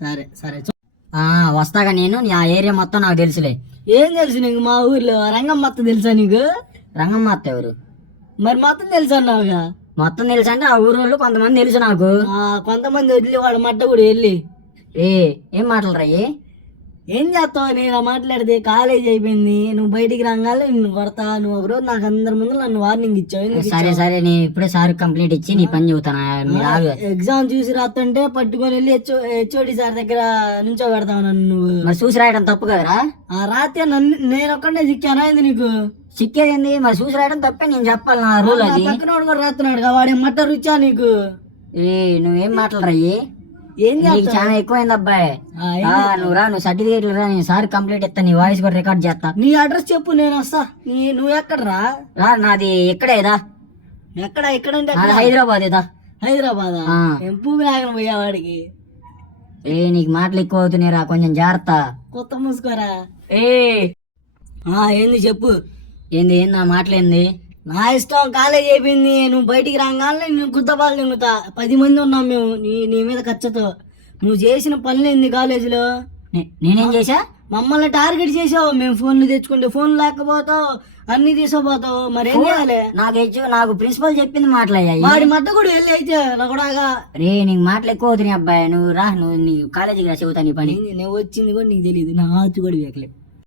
సరే సరే వస్తాగా నేను ఆ ఏరియా మొత్తం నాకు తెలుసులే. ఏం తెలుసు నీకు మా ఊర్లో రంగం మొత్తం తెలుసా నీకు? రంగమ్మ అత్త ఎవరు? మరి మొత్తం తెలుసు అన్నావుగా. మొత్తం తెలుసు అంటే ఆ ఊరు వాళ్ళు కొంతమంది తెలుసు నాకు. కొంతమంది వదిలి వాడు మట్ట కూడా వెళ్ళి ఏం మాటలు రాయి? ఏం చేస్తావు? నేను మాట్లాడితే కాలేజ్ అయిపోయింది, నువ్వు బయటికి రాగానే నిన్ను కొడతా. నువ్వు ఒకరోజు నాకు అందరి ముందు నన్ను వార్నింగ్ ఇచ్చావు. సరే సరే నేను ఇప్పుడే సార్ కంప్లీట్ ఇచ్చి నీ పని చెబుతాను. ఎగ్జామ్ చూసి రాస్తుంటే పట్టుకొని వెళ్ళి హెచ్ఓడి సార్ దగ్గర నుంచో పెడతావు నన్ను. నువ్వు మరి చూసి రాయడం తప్పు కదరా? రాత్రి నేను ఒక్కడే చిక్కానా అయింది నీకు? చిక్కేది మరి చూసి రాయడం తప్పే, నేను చెప్పాలి నా రూల్ అది. పక్కన కూడా రాస్తున్నాడు వాడే మట్ట రుచా నీకు. నువ్వేం మాటలు రాయి? ఏం చాలా ఎక్కువైంది అబ్బాయి. నువ్వు సర్టిఫికేట్లు రా, నేను సార్ కంప్లీట్ ఇస్తా, నీ వాయిస్ కూడా రికార్డ్ చేస్తా. నీ అడ్రస్ చెప్పు, నేను వస్తా. నువ్వు ఎక్కడ రా? నాది ఇక్కడేదా? ఎక్కడ అంటే హైదరాబాద్ ఏదా? హైదరాబాద్ పువ్వు నాగన పోయేవాడికి. నీకు మాటలు ఎక్కువ అవుతున్నాయి రా, కొంచెం జాగ్రత్త. కొత్త మూసుకోరా. ఏంది చెప్పు. ఏంది నా మాటలేంది? నా ఇష్టం, కాలేజ్ అయిపోయింది. నువ్వు బయటికి రాగానే నేను గుద్దబాలు తింగుతా. 10 మంది ఉన్నాం మేము నీ మీద ఖర్చుతో. నువ్వు చేసిన పనులు ఏంది కాలేజీలో? నేనేం చేశా? మమ్మల్ని టార్గెట్ చేసావు. మేము ఫోన్లు తెచ్చుకుంటే ఫోన్ లేకపోతావు, అన్ని తీసుకుపోతావు. మరి ఏం చేయాలి? నాకు ప్రిన్సిపల్ చెప్పింది మాట్లాడాయి. వాడి మట్ట కూడా వెళ్ళి అయితే కూడా నీకు మాటలు ఎక్కువ అవుతున్నాయి అబ్బాయి. నువ్వు రా, నువ్వు నీ కాలేజీకి రా, చెబుతా నీ పని. నేను వచ్చింది కూడా నీకు తెలియదు. నా ఆచు కూడా వేకలే.